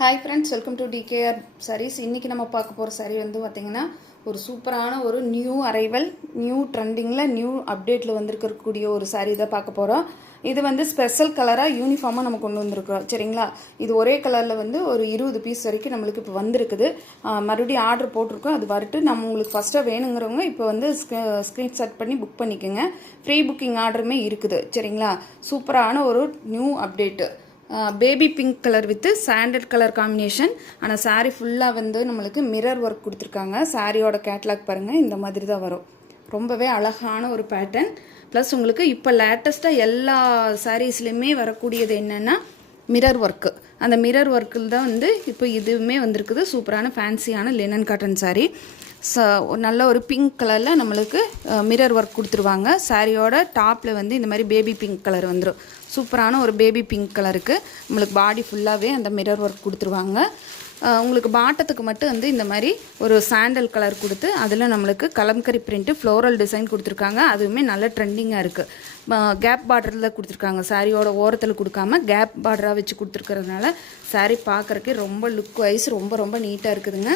Hi friends, welcome to TKR sarees. இன்றைக்கி நம்ம பார்க்க போகிற சாரீ வந்து பார்த்திங்கன்னா ஒரு சூப்பரான ஒரு நியூ அரைவல், நியூ ட்ரெண்டிங்கில், நியூ அப்டேட்டில் வந்திருக்கக்கூடிய ஒரு சாரீ தான் பார்க்க போகிறோம். இது வந்து ஸ்பெஷல் கலராக யூனிஃபார்மாக நம்ம கொண்டு வந்திருக்கிறோம். சரிங்களா, இது ஒரே கலரில் வந்து ஒரு 20 பீஸ் வரைக்கும் நம்மளுக்கு இப்போ வந்திருக்குது. மறுபடியும் ஆர்டர் போட்டிருக்கோம். அது வரட்டு நம்ம உங்களுக்கு ஃபஸ்ட்டாக வேணுங்கிறவங்க இப்போ வந்து ஸ்க்ரீன்ஷாட் பண்ணி புக் பண்ணிக்கோங்க. ஃப்ரீ புக்கிங் ஆர்டருமே இருக்குது. சரிங்களா, சூப்பரான ஒரு new update. Baby pink colour with sandal colour combination. ஆனால் சாரீ ஃபுல்லாக வந்து நம்மளுக்கு மிரர் ஒர்க் கொடுத்துருக்காங்க. சாரியோட கேட்லாக் பாருங்கள், இந்த மாதிரி தான் வரும். ரொம்பவே அழகான ஒரு பேட்டர்ன். ப்ளஸ் உங்களுக்கு இப்போ லேட்டஸ்ட்டாக எல்லா சாரீஸ்லையுமே வரக்கூடியது என்னென்னா மிரர் ஒர்க்கு. அந்த மிரர் ஒர்க்கில் தான் வந்து இப்போ இதுவுமே வந்திருக்குது. சூப்பரான ஃபேன்சியான லினன் காட்டன் சாரீ. நல்ல ஒரு பிங்க் கலரில் நம்மளுக்கு மிரர் ஒர்க் கொடுத்துருவாங்க. சாரியோட டாப்பில் வந்து இந்த மாதிரி பேபி பிங்க் கலர் வந்துடும். சூப்பரான ஒரு பேபி பிங்க் கலருக்கு நம்மளுக்கு பாடி ஃபுல்லாகவே அந்த மிரர் ஒர்க் கொடுத்துருவாங்க. உங்களுக்கு பாட்டத்துக்கு மட்டும் வந்து இந்த மாதிரி ஒரு சாண்டல் கலர் கொடுத்து அதில் நம்மளுக்கு கலம்கரி பிரிண்ட்டு ஃப்ளோரல் டிசைன் கொடுத்துருக்காங்க. அதுவுமே நல்ல ட்ரெண்டிங்காக இருக்குது. கேப் பார்டரில் கொடுத்துருக்காங்க. சாரியோட ஓரத்தில் கொடுக்காம கேப் பார்டராக வச்சு கொடுத்துருக்கறதுனால சாரீ பார்க்குறக்கே ரொம்ப லுக் வைஸ் ரொம்ப ரொம்ப நீட்டாக இருக்குதுங்க.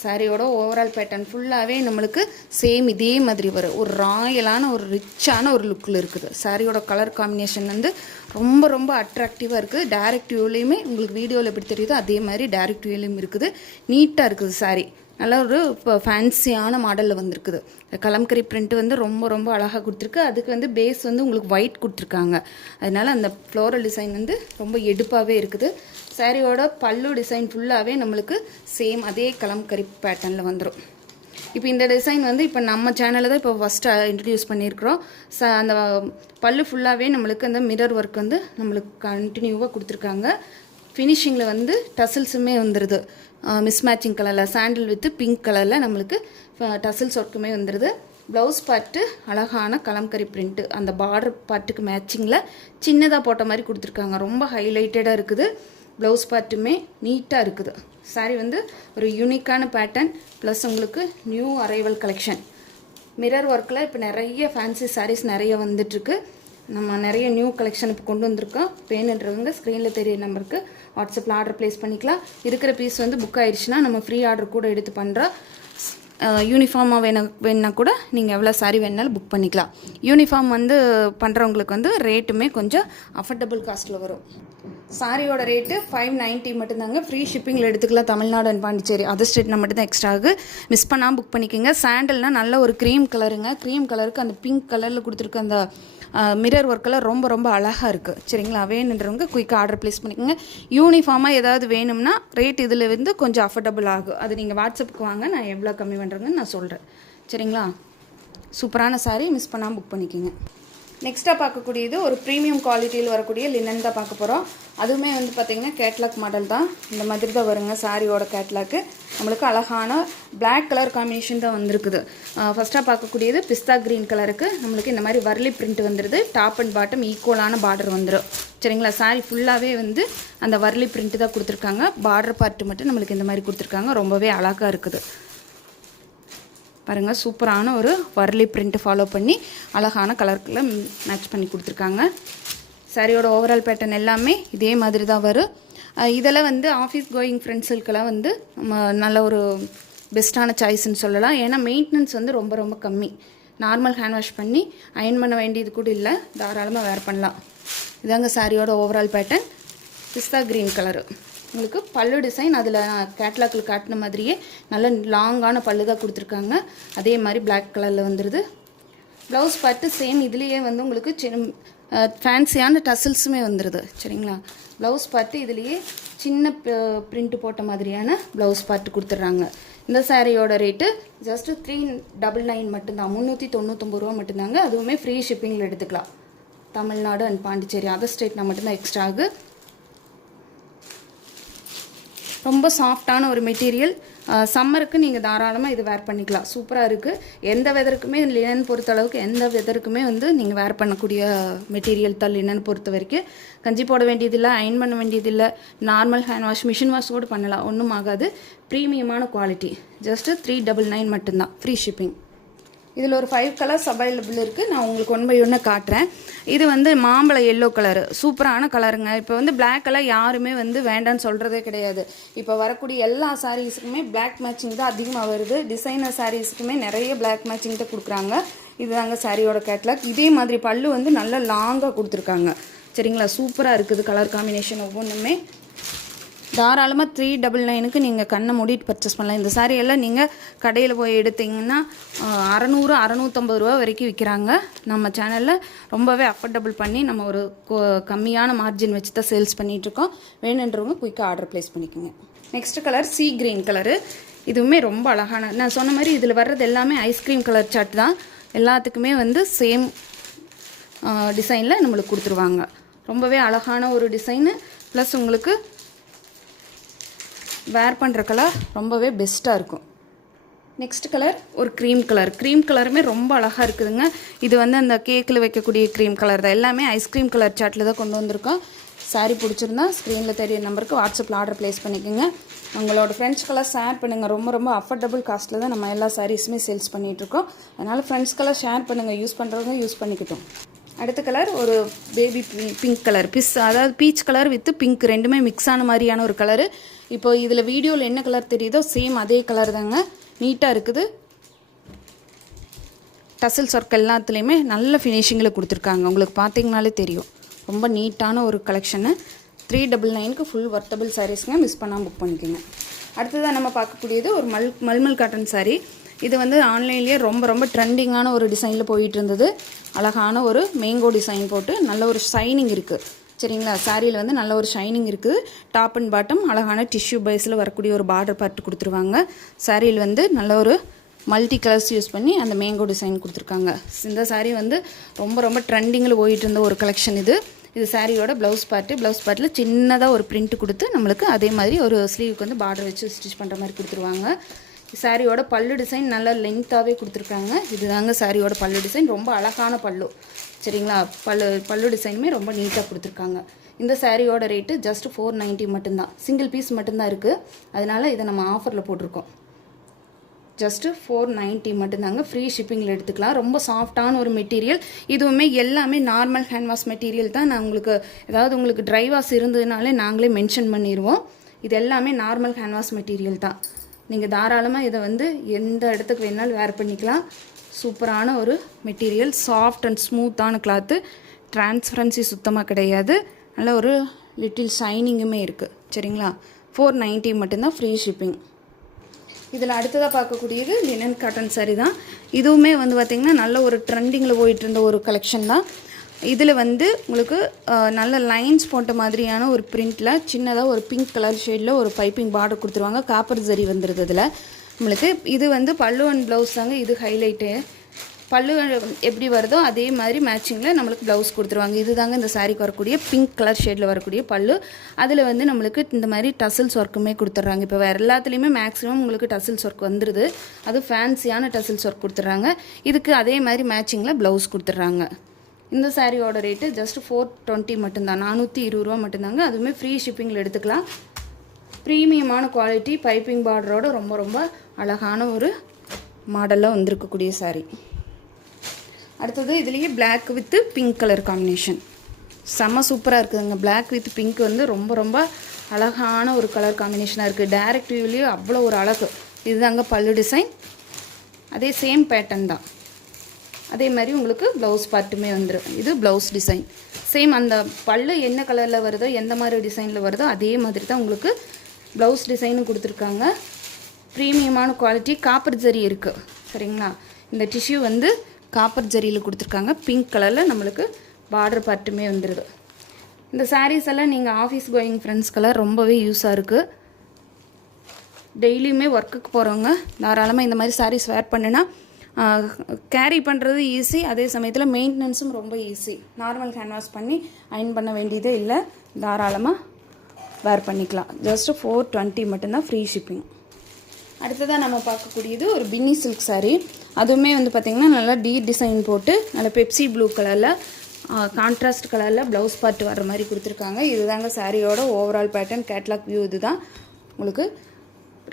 சாரியோட ஓவரால் பேட்டர்ன் ஃபுல்லாகவே நம்மளுக்கு சேம் இதே மாதிரி வரும். ஒரு ராயலான ஒரு ரிச்சான ஒரு லுக்கில் இருக்குது. சாரியோட கலர் காம்பினேஷன் வந்து ரொம்ப ரொம்ப அட்ராக்டிவாக இருக்குது. டைரக்ட் வியூலையுமே உங்களுக்கு வீடியோவில் எப்படி தெரியுதோ அதே மாதிரி டைரக்ட் வியூலையும் இருக்குது. நீட்டாக இருக்குது சாரி. நல்ல ஒரு இப்போ ஃபேன்சியான மாடலில் வந்திருக்குது. கலம்கரி பிரிண்ட்டு வந்து ரொம்ப ரொம்ப அழகாக கொடுத்துருக்கு. அதுக்கு வந்து பேஸ் வந்து உங்களுக்கு ஒயிட் கொடுத்துருக்காங்க. அதனால் அந்த ஃப்ளோரல் டிசைன் வந்து ரொம்ப எடுப்பாகவே இருக்குது. சாரியோட பல்லு டிசைன் ஃபுல்லாகவே நம்மளுக்கு சேம் அதே கலம்கரி பேட்டர்னில் வந்துடும். இப்போ இந்த டிசைன் வந்து இப்போ நம்ம சேனலில் தான் இப்போ ஃபஸ்ட்டு இன்ட்ரடியூஸ் பண்ணியிருக்கிறோம். அந்த பல்லு ஃபுல்லாகவே நம்மளுக்கு அந்த மிரர் ஒர்க் வந்து நம்மளுக்கு கண்டினியூவாக கொடுத்துருக்காங்க. ஃபினிஷிங்கில் வந்து டசில்ஸுமே வந்துடுது. மிஸ் மேட்சிங் கலரில் சாண்டில் வித்து பிங்க் கலரில் நம்மளுக்கு டசில்ஸ் ஒர்க்குமே வந்துடுது. ப்ளவுஸ் பார்ட்டு அழகான கலம்கரி பிரிண்ட்டு அந்த பார்டர் பார்ட்டுக்கு மேட்சிங்கில் சின்னதாக போட்ட மாதிரி கொடுத்துருக்காங்க. ரொம்ப ஹைலைட்டடாக இருக்குது. ப்ளவுஸ் பார்ட்டுமே நீட்டாக இருக்குது. சாரீ வந்து ஒரு யூனிக்கான பேட்டர்ன். ப்ளஸ் உங்களுக்கு நியூ அரைவல் கலெக்ஷன். மிரர் ஒர்க்கில் இப்போ நிறைய ஃபேன்சி சாரீஸ் நிறைய வந்துட்டுருக்கு. நம்ம நிறைய நியூ கலெக்ஷன் இப்போ கொண்டு வந்திருக்கோம். வேணுன்றவங்க ஸ்க்ரீனில் தெரிய நம்பருக்கு வாட்ஸ்அப்பில் ஆர்டர் ப்ளேஸ் பண்ணிக்கலாம். இருக்கிற பீஸ் வந்து புக் ஆயிடுச்சுன்னா நம்ம ஃப்ரீ ஆர்டர் கூட எடுத்து பண்ணுறோம். யூனிஃபார்மாக வேணுன்னா கூட நீங்கள் எவ்வளோ சாரீ வேணுனாலும் புக் பண்ணிக்கலாம். யூனிஃபார்ம் வந்து பண்ணுறவங்களுக்கு வந்து ரேட்டுமே கொஞ்சம் அஃபர்டபுள் காஸ்ட்டில் வரும். சாரியோட ரேட்டு 590 மட்டும்தாங்க. ஃப்ரீ ஷிப்பிங்கில் எடுத்துக்கலாம். தமிழ்நாடு அண்ட் பாண்டிச்சேரி அதர் ஸ்டேட்னா மட்டும்தான் எக்ஸ்ட்ரா ஆகு. மிஸ் பண்ணாமல் புக் பண்ணிக்கோங்க. சாண்டல்னால் நல்ல ஒரு க்ரீம் கலருங்க. க்ரீம் கலருக்கு அந்த பிங்க் கலரில் கொடுத்துருக்க அந்த மிரர் ஒர்க்கெல்லாம் ரொம்ப ரொம்ப அழகாக இருக்குது. சரிங்களா, வேணுன்றவங்க குயிக்காக ஆர்டர் ப்ளேஸ் பண்ணிக்கோங்க. யூனிஃபார்மாக ஏதாவது வேணும்னா ரேட் இதில் வந்து கொஞ்சம் அஃபர்டபுள் ஆகும். அது நீங்கள் வாட்ஸ்அப்புக்கு வாங்க, நான் எவ்வளோ கம்மி பண்ணுறேங்கன்னு நான் சொல்கிறேன். சரிங்களா, சூப்பரான சாரீ, மிஸ் பண்ணாமல் புக் பண்ணிக்கோங்க. நெக்ஸ்ட்டாக பார்க்கக்கூடியது ஒரு ப்ரீமியம் குவாலிட்டியில் வரக்கூடிய லினன் தான் பார்க்க போகிறோம். அதுவுமே வந்து பார்த்திங்கன்னா கேட்லாக் மாடல் தான். இந்த மாதிரி தான் வருங்க சாரியோட கேட்லாக்கு. நம்மளுக்கு அழகான பிளாக் கலர் காம்பினேஷன் தான் வந்திருக்குது. ஃபஸ்ட்டாக பார்க்கக்கூடியது பிஸ்தா க்ரீன் கலருக்கு நம்மளுக்கு இந்த மாதிரி வர்லி பிரிண்ட் வந்துடுது. டாப் அண்ட் பாட்டம் ஈக்குவலான பார்டர் வந்துடும். சரிங்களா, சாரி ஃபுல்லாகவே வந்து அந்த வர்லி பிரிண்ட்டு தான் கொடுத்துருக்காங்க. பார்டர் பார்ட்டு மட்டும் நம்மளுக்கு இந்த மாதிரி கொடுத்துருக்காங்க. ரொம்பவே அழகாக இருக்குது பாருங்கள். சூப்பரான ஒரு வர்லி பிரிண்ட்டு ஃபாலோ பண்ணி அழகான கலருக்குள்ள மேட்ச் பண்ணி கொடுத்துருக்காங்க. சாரியோட ஓவரால் பேட்டர்ன் எல்லாமே இதே மாதிரி தான் வரும். இதெல்லாம் வந்து ஆஃபீஸ் கோயிங் ஃப்ரெண்ட்ஸுக்கெல்லாம் வந்து நல்ல ஒரு பெஸ்ட்டான சாய்ஸ்ன்னு சொல்லலாம். ஏன்னா மெயின்டெனன்ஸ் வந்து ரொம்ப ரொம்ப கம்மி. நார்மல் ஹேண்ட் வாஷ் பண்ணி அயன் பண்ண வேண்டியது கூட இல்லை. தாராளமாக வேர் பண்ணலாம். இதாங்க சாரியோட ஓவரால் பேட்டர்ன். பிஸ்தா க்ரீன் கலரு. உங்களுக்கு பல்லு டிசைன் அதில் கேட்லாக்கில் காட்டின மாதிரியே நல்ல லாங்கான பல்லு தான் கொடுத்துருக்காங்க. அதே மாதிரி பிளாக் கலரில் வந்துடுது. ப்ளவுஸ் பார்ட்டு சேம் இதுலேயே வந்து உங்களுக்கு ஃபேன்சியான டசில்ஸுமே வந்துடுது. சரிங்களா, ப்ளவுஸ் பார்ட்டு இதுலேயே சின்ன பிரிண்ட்டு போட்ட மாதிரியான ப்ளவுஸ் பார்ட்டு கொடுத்துட்றாங்க. இந்த சாரியோட ரேட்டு ஜஸ்ட்டு 399 மட்டும்தான். 399 ரூபா மட்டும்தாங்க. அதுவுமே ஃப்ரீ ஷிப்பிங்கில் எடுத்துக்கலாம். தமிழ்நாடு அண்ட் பாண்டிச்சேரி அதர் ஸ்டேட்னா மட்டும்தான் எக்ஸ்ட்ரா ஆகு. ரொம்ப சாஃப்டான ஒரு மெட்டீரியல். சம்மருக்கு நீங்கள் தாராளமாக இது வேர் பண்ணிக்கலாம். சூப்பராக இருக்குது. எந்த வெதருக்குமே லினன் பொறுத்த அளவுக்கு எந்த வெதருக்குமே வந்து நீங்கள் வேர் பண்ணக்கூடிய மெட்டீரியல் தான் லினன் பொறுத்த வரைக்கும். கஞ்சி போட வேண்டியதில்லை, அயன் பண்ண வேண்டியதில்லை. Normal hand wash, machine wash கூட பண்ணலாம். ஒன்றும் ஆகாது. ப்ரீமியமான குவாலிட்டி. ஜஸ்ட்டு 399 மட்டும்தான். Free shipping. இதில் ஒரு 5 கலர்ஸ் அவைலபிள் இருக்குது. நான் உங்களுக்கு ஒன் பை ஒன்று காட்டுறேன். இது வந்து மாம்பழ எல்லோ கலரு, சூப்பரான கலருங்க. இப்போ வந்து பிளாக் கலர் யாருமே வந்து வேண்டான்னு சொல்கிறதே கிடையாது. இப்போ வரக்கூடிய எல்லா சாரீஸுக்குமே பிளாக் மேட்சிங் தான் அதிகமாக வருது. டிசைனர் சாரீஸுக்குமே நிறைய பிளாக் மேட்சிங் தான் கொடுக்குறாங்க. இதுதாங்க சாரியோட கேட்லாக். இதே மாதிரி பல்லு வந்து நல்லா லாங்காக கொடுத்துருக்காங்க. சரிங்களா, சூப்பராக இருக்குது கலர் காம்பினேஷன் ஒவ்வொன்றுமே. தாராளமாக 399க்கு நீங்கள் கண்ணை மூடிட்டு பர்ச்சேஸ் பண்ணலாம். இந்த சாரியெல்லாம் நீங்கள் கடையில் போய் எடுத்தீங்கன்னா 600 650 ரூபா வரைக்கும் விற்கிறாங்க. நம்ம சேனலில் ரொம்பவே அஃபோர்டபுள் பண்ணி நம்ம ஒரு கம்மியான மார்ஜின் வச்சு தான் சேல்ஸ் பண்ணிகிட்ருக்கோம். வேணுன்றவங்க குயிக்காக ஆர்டர் ப்ளேஸ் பண்ணிக்கோங்க. Next colour see green colour. இதுவுமே ரொம்ப அழகான, நான் சொன்ன மாதிரி இதில் வர்றது எல்லாமே ஐஸ்கிரீம் கலர் சார்ட் தான். எல்லாத்துக்குமே வந்து சேம் டிசைனில் நம்மளுக்கு கொடுத்துருவாங்க. ரொம்பவே அழகான ஒரு டிசைனு. ப்ளஸ் உங்களுக்கு வேர் பண்ணுற கலர் ரொம்பவே பெஸ்ட்டாக இருக்கும். நெக்ஸ்ட் கலர் ஒரு க்ரீம் கலர். க்ரீம் கலருமே ரொம்ப அழகாக இருக்குதுங்க. இது வந்து அந்த கேக்கில் வைக்கக்கூடிய க்ரீம் கலர் தான். எல்லாமே ஐஸ்கிரீம் கலர் சார்ட்டில் தான் கொண்டு வந்திருக்கோம். சாரீ பிடிச்சிருந்தா ஸ்க்ரீனில் தெரிய நம்பருக்கு வாட்ஸ்அப்பில் ஆர்டர் ப்ளேஸ் பண்ணிக்கோங்க. உங்களோட ஃப்ரெண்ட்ஸ்க்கெல்லாம் ஷேர் பண்ணுங்கள். ரொம்ப ரொம்ப அஃபோர்டபுள் காஸ்ட்டில் தான் நம்ம எல்லா சாரீஸுமே சேல்ஸ் பண்ணிகிட்ருக்கோம். அதனால் ஃப்ரெண்ட்ஸ்க்கெல்லாம் ஷேர் பண்ணுங்கள். யூஸ் பண்ணுறவங்க யூஸ் பண்ணிக்கிட்டோம். அடுத்த கலர் ஒரு பேபி பிங்க் கலர், அதாவது பீச் கலர் வித் பிங்க் ரெண்டுமே மிக்ஸ் ஆன மாதிரியான ஒரு கலரு. இப்போ இதில் வீடியோவில் என்ன கலர் தெரியுதோ சேம் அதே கலர் தாங்க. நீட்டாக இருக்குது. டசில்ஸ் ஒர்க் எல்லாத்துலேயுமே நல்ல ஃபினிஷிங்கில் கொடுத்துருக்காங்க. உங்களுக்கு பார்த்தீங்கனாலே தெரியும். ரொம்ப நீட்டான ஒரு கலெக்ஷனு. 399க்கு full worthable சாரீஸுங்க. மிஸ் பண்ணாமல் புக் பண்ணிக்கோங்க. அடுத்ததாக நம்ம பார்க்கக்கூடியது ஒரு மல்மல் காட்டன் சாரீ. இது வந்து ஆன்லைன்லேயே ரொம்ப ரொம்ப ட்ரெண்டிங்கான ஒரு டிசைனில் போயிட்டு இருந்தது. அழகான ஒரு மேங்கோ டிசைன் போட்டு நல்ல ஒரு ஷைனிங் இருக்குது. சரிங்களா, சாரியில் வந்து நல்ல ஒரு ஷைனிங் இருக்குது. டாப் அண்ட் பாட்டம் அழகான டிஷ்யூ பேஸில் வரக்கூடிய ஒரு பார்டர் பார்ட் கொடுத்துருவாங்க. சாரியில் வந்து நல்ல ஒரு மல்டி கலர்ஸ் யூஸ் பண்ணி அந்த மேங்கோ டிசைன் கொடுத்துருக்காங்க. இந்த சாரீ வந்து ரொம்ப ரொம்ப ட்ரெண்டிங்கில் போயிட்டு இருந்த ஒரு கலெக்ஷன் இது. இது சாரியோட ப்ளவுஸ் பார்ட்டில் சின்னதாக ஒரு பிரிண்ட் கொடுத்து நம்மளுக்கு அதே மாதிரி ஒரு ஸ்லீவுக்கு வந்து பார்டர் வச்சு ஸ்டிச் பண்ணுற மாதிரி கொடுத்துருவாங்க. சாரியோட பல்லு டிசைன் நல்லா லென்த்தாகவே கொடுத்துருக்காங்க. இதுதாங்க சாரியோட பல்லு டிசைன். ரொம்ப அழகான பல்லு. சரிங்களா, பல்லு டிசைனுமே ரொம்ப நீட்டாக கொடுத்துருக்காங்க. இந்த சாரியோட ரேட்டு ஜஸ்ட் 490 மட்டும்தான். சிங்கிள் பீஸ் மட்டும்தான் இருக்குது. அதனால் இதை நம்ம ஆஃபரில் போட்டிருக்கோம். ஜஸ்ட்டு 490 மட்டும்தாங்க. ஃப்ரீ ஷிப்பிங்கில் எடுத்துக்கலாம். ரொம்ப சாஃப்டான ஒரு மெட்டீரியல். இதுவுமே எல்லாமே நார்மல் ஹேண்ட் வாஷ் மெட்டீரியல் தான். நான் உங்களுக்கு ட்ரை வாஷ் இருந்ததுனாலே நாங்களே மென்ஷன் பண்ணிடுவோம். இது எல்லாமே நார்மல் ஹேண்ட் வாஷ் மெட்டீரியல் தான். நீங்கள் தாராளமாக இதை வந்து எந்த இடத்துக்கு வேணாலும் வேர் பண்ணிக்கலாம். சூப்பரான ஒரு மெட்டீரியல். சாஃப்ட் அண்ட் ஸ்மூத்தான கிளாத்து. டிரான்ஸ்பரன்சி சுத்தமாக கிடையாது. நல்ல ஒரு லிட்டில் ஷைனிங்குமே இருக்குது. சரிங்களா, 490 மட்டும்தான். Free shipping. இதில் அடுத்ததாக பார்க்கக்கூடியது லினன் காட்டன் சாரீ தான். இதுவுமே வந்து பார்த்திங்கன்னா நல்ல ஒரு ட்ரெண்டிங்கில் போயிட்டு இருந்த ஒரு கலெக்ஷன் தான். இதில் வந்து உங்களுக்கு நல்ல லைன்ஸ் போட்ட மாதிரியான ஒரு பிரிண்டில் சின்னதாக ஒரு பிங்க் கலர் ஷேடில் ஒரு பைப்பிங் பார்டர் கொடுத்துருவாங்க. காப்பர் ஜரி வந்துடுது இதில் நம்மளுக்கு. இது வந்து பல்லு அண்ட் ப்ளவுஸ் தாங்க. இது ஹைலைட்டு. பல்லு எப்படி வருதோ அதே மாதிரி மேட்சிங்கில் நம்மளுக்கு ப்ளவுஸ் கொடுத்துருவாங்க. இது தாங்க இந்த சாரீக்கு வரக்கூடிய பிங்க் கலர் ஷேடில் வரக்கூடிய பல்லு. அதில் வந்து நம்மளுக்கு இந்த மாதிரி டசில்ஸ் ஒர்க்குமே கொடுத்துட்றாங்க. இப்போ வேறு எல்லாத்துலேயுமே மேக்ஸிமம் உங்களுக்கு டசில்ஸ் ஒர்க் வந்துடுது. அது ஃபேன்சியான டசில்ஸ் ஒர்க் கொடுத்துட்றாங்க. இதுக்கு அதே மாதிரி மேட்சிங்கில் ப்ளவுஸ் கொடுத்துட்றாங்க. இந்த சாரியோட ரேட்டு ஜஸ்ட் 420 மட்டும்தான். 420 ரூபா மட்டும்தாங்க. அதுவுமே ஃப்ரீ ஷிப்பிங்கில் எடுத்துக்கலாம். ப்ரீமியமான குவாலிட்டி பைப்பிங் பார்டரோட ரொம்ப ரொம்ப அழகான ஒரு மாடலில் வந்திருக்கக்கூடிய சாரீ. அடுத்தது இதுலேயே black with pink colour combination செம்ம சூப்பராக இருக்குதுங்க. பிளாக் வித் பிங்க் வந்து ரொம்ப ரொம்ப அழகான ஒரு கலர் காம்பினேஷனாக இருக்குது. டைரக்ட் வியூலேயே அவ்வளோ ஒரு அழகு. இதுதாங்க பல்லு டிசைன். அதே சேம் பேட்டர்ன் தான். அதே மாதிரி உங்களுக்கு ப்ளவுஸ் பார்ட்டுமே வந்துடும். இது ப்ளவுஸ் டிசைன் சேம். அந்த பல்லு என்ன கலரில் வருதோ எந்த மாதிரி டிசைனில் வருதோ அதே மாதிரி தான் உங்களுக்கு ப்ளவுஸ் டிசைனும் கொடுத்துருக்காங்க. ப்ரீமியமான குவாலிட்டி. காப்பர் ஜரி இருக்குது. சரிங்களா, இந்த டிஷ்யூ வந்து காப்பர் ஜரியில் கொடுத்துருக்காங்க. பிங்க் கலரில் நம்மளுக்கு பார்டர் பார்ட்டுமே வந்துடுது. இந்த சாரீஸ் எல்லாம் நீங்கள் ஆஃபீஸ் கோயிங் ஃப்ரெண்ட்ஸ்க்கெல்லாம் ரொம்பவே யூஸாக இருக்குது. டெய்லியுமே ஒர்க்குக்கு போகிறவங்க தாராளமாக இந்த மாதிரி சாரீஸ் வேர் பண்ணுனா கேரி பண்ணுறது ஈஸி. அதே சமயத்தில் மெயின்டெனன்ஸும் ரொம்ப ஈஸி. நார்மல் ஹேண்ட் வாஷ் பண்ணி அயன் பண்ண வேண்டியதே இல்லை. தாராளமாக வேர் பண்ணிக்கலாம். ஜஸ்ட்டு 420 மட்டும்தான். Free shipping. அடுத்ததாக நம்ம பார்க்கக்கூடியது ஒரு பின்னி சில்க் சாரீ. அதுவுமே வந்து பார்த்திங்கன்னா நல்லா டிசைன் போட்டு நல்ல பெப்சி ப்ளூ கலரில் கான்ட்ராஸ்ட் கலரில் ப்ளவுஸ் பார்ட் வர மாதிரி கொடுத்துருக்காங்க. இதுதாங்க சாரியோட ஓவரால் பேட்டர்ன். கேட்லாக் வியூ இது தான். உங்களுக்கு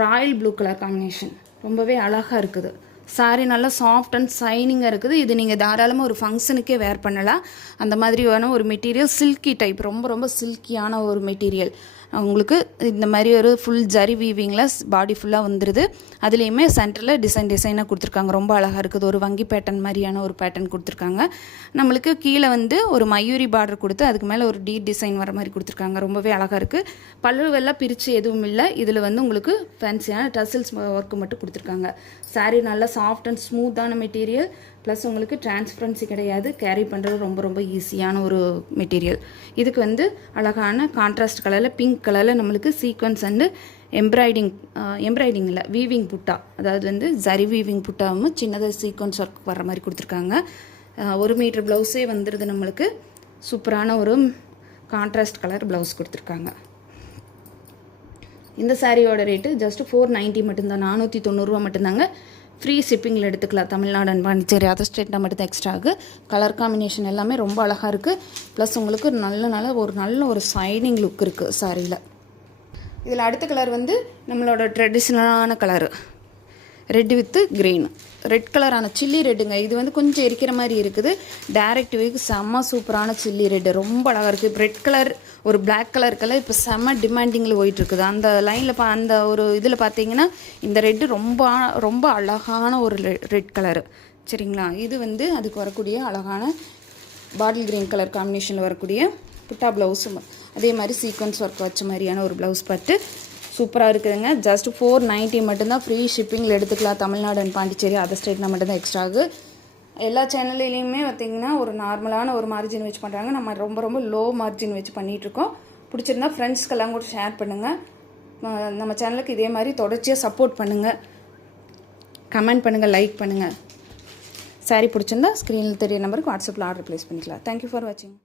ராயல் ப்ளூ கலர் காம்பினேஷன் ரொம்பவே அழகாக இருக்குது. சாரீ நல்லா சாஃப்ட் அண்ட் ஷைனிங்காக இருக்குது. இது நீங்கள் தாராளமாக ஒரு ஃபங்க்ஷனுக்கே வேர் பண்ணலாம். அந்த மாதிரியான ஒரு மெட்டீரியல், சில்கி டைப், ரொம்ப ரொம்ப சில்கியான ஒரு மெட்டீரியல். உங்களுக்கு இந்த மாதிரி ஒரு ஃபுல் ஜரி வீவிங்கில் பாடி ஃபுல்லாக வந்துடுது. அதுலேயுமே சென்டரில் டிசைனாக கொடுத்துருக்காங்க. ரொம்ப அழகாக இருக்குது. ஒரு வங்கி பேட்டர்ன் மாதிரியான ஒரு பேட்டர்ன் கொடுத்துருக்காங்க. நம்மளுக்கு கீழே வந்து ஒரு மயூரி பார்டர் கொடுத்து அதுக்கு மேலே ஒரு டிசைன் வர மாதிரி கொடுத்துருக்காங்க. ரொம்பவே அழகாக இருக்குது. பல்லுவெல்லாம் பிரித்து எதுவும் இல்லை. இதில் வந்து உங்களுக்கு ஃபேன்சியான டசல்ஸ் ஒர்க்கு மட்டும் கொடுத்துருக்காங்க. சாரீ நல்லா சாஃப்ட் அண்ட் ஸ்மூத்தான மெட்டீரியல், ப்ளஸ் உங்களுக்கு டிரான்ஸ்பரன்சி கிடையாது. கேரி பண்ணுறது ரொம்ப ரொம்ப ஈஸியான ஒரு மெட்டீரியல். இதுக்கு வந்து அழகான கான்ட்ராஸ்ட் கலரில், பிங்க் கலரில் நம்மளுக்கு சீக்வன்ஸ் அண்டு எம்ப்ராய்டிங் இல்லை, வீவிங் புட்டா, அதாவது வந்து ஜரி வீவிங் புட்டாவும் சின்னதாக சீக்வன்ஸ் ஒர்க் வர்ற மாதிரி கொடுத்துருக்காங்க. 1 மீட்டர் ப்ளவுஸே வந்துடுது. நம்மளுக்கு சூப்பரான ஒரு கான்ட்ராஸ்ட் கலர் ப்ளவுஸ் கொடுத்துருக்காங்க. இந்த சாரியோட ரேட்டு ஜஸ்ட் 490 மட்டும்தான், 490 மட்டும்தாங்க. ஃப்ரீ ஷிப்பிங்கில் எடுத்துக்கலாம். தமிழ்நாடு அண்ட் பாண்டிச்சேரி, அதர் ஸ்டேட்னா மட்டும் எக்ஸ்ட்ரா ஆகுது. கலர் காம்பினேஷன் எல்லாமே ரொம்ப அழகாக இருக்குது. ப்ளஸ் உங்களுக்கு நல்ல ஒரு ஷைனிங் லுக் இருக்குது சாரியில். இதில் அடுத்த கலர் வந்து நம்மளோட ட்ரெடிஷ்னலான colour, red with green. Red கலரான சில்லி ரெட்டுங்க. இது வந்து கொஞ்சம் எரிக்கிற மாதிரி இருக்குது. டைரக்ட் வேக்கு செம்ம சூப்பரான சில்லி ரெட்டு, ரொம்ப அழகாக இருக்குது. ரெட் கலர் ஒரு பிளாக் கலருக்கெல்லாம் இப்போ செம்ம டிமாண்டிங்கில் போயிட்டுருக்குது. அந்த லைனில் அந்த ஒரு இதில் பார்த்தீங்கன்னா இந்த ரெட்டு ரொம்ப ரொம்ப அழகான ஒரு ரெட் கலரு. சரிங்களா? இது வந்து அதுக்கு வரக்கூடிய அழகான பாட்டில் க்ரீன் கலர் காம்பினேஷனில் வரக்கூடிய புட்டா ப்ளவுஸும் அதே மாதிரி சீக்வன்ஸ் ஒர்க் வச்ச மாதிரியான ஒரு ப்ளவுஸ் பார்த்து சூப்பராக இருக்குதுங்க. ஜஸ்ட் 490 மட்டும்தான். ஃப்ரீ ஷிப்பிங்கில் எடுத்துக்கலாம். தமிழ்நாடு அண்ட் பாண்டிச்சேரி, அதர் ஸ்டேட்னா மட்டும்தான் எக்ஸ்ட்ரா ஆகுது. எல்லா சேனல்லையுமே பார்த்திங்கன்னா ஒரு நார்மலான ஒரு மார்ஜின் வச்சு பண்ணுறாங்க. நம்ம ரொம்ப ரொம்ப லோ மார்ஜின் வச்சு பண்ணிகிட்ருக்கோம். பிடிச்சிருந்தா ஃப்ரெண்ட்ஸ்க்கெல்லாம் கூட ஷேர் பண்ணுங்கள். நம்ம சேனலுக்கு இதே மாதிரி தொடர்ச்சியாக சப்போர்ட் பண்ணுங்கள். கமெண்ட் பண்ணுங்கள், லைக் பண்ணுங்கள். சாரி பிடிச்சிருந்தா ஸ்க்ரீனில் தெரிய நம்பருக்கு வாட்ஸ்அப்பில் ஆர்டர் ப்ளேஸ் பண்ணிக்கலாம். தேங்க்யூ ஃபார் வாட்சிங்.